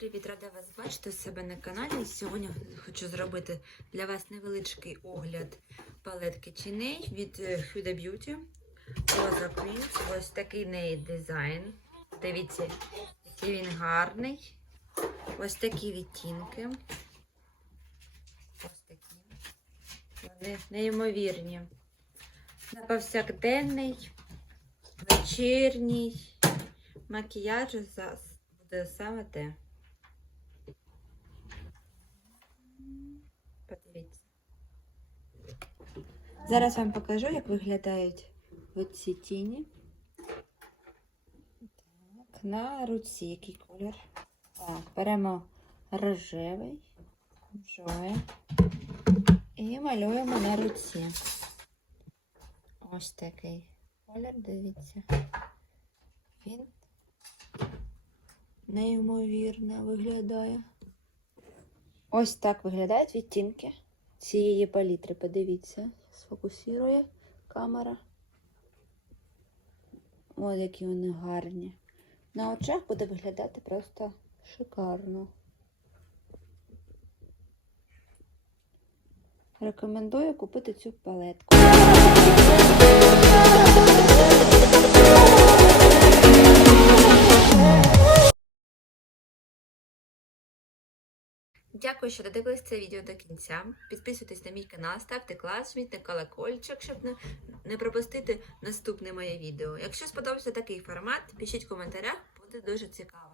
Привіт, рада вас бачити у себе на каналі. Сьогодні хочу зробити для вас невеличкий огляд палетки тіней від Huda Beauty. Rosa Prince. Ось такий неї дизайн. Дивіться, який він гарний. Ось такі відтінки. Ось такі. Вони неймовірні. На повсякденний, вечірній макіяж буде саме те. Подивіться. Зараз вам покажу, як виглядають оці тіні. Так, на руці який колір. Так, беремо рожевий, жовий і малюємо на руці. Ось такий колір, дивіться. Він неймовірно виглядає. Ось так виглядають відтінки цієї палітри. Подивіться, сфокусує камера. Ось які вони гарні. На очах буде виглядати просто шикарно. Рекомендую купити цю палетку. Дякую, що додивились це відео до кінця. Підписуйтесь на мій канал, ставте клас, жміть колокольчик, щоб не, не пропустити наступне моє відео. Якщо сподобався такий формат, пишіть в коментарях, буде дуже цікаво.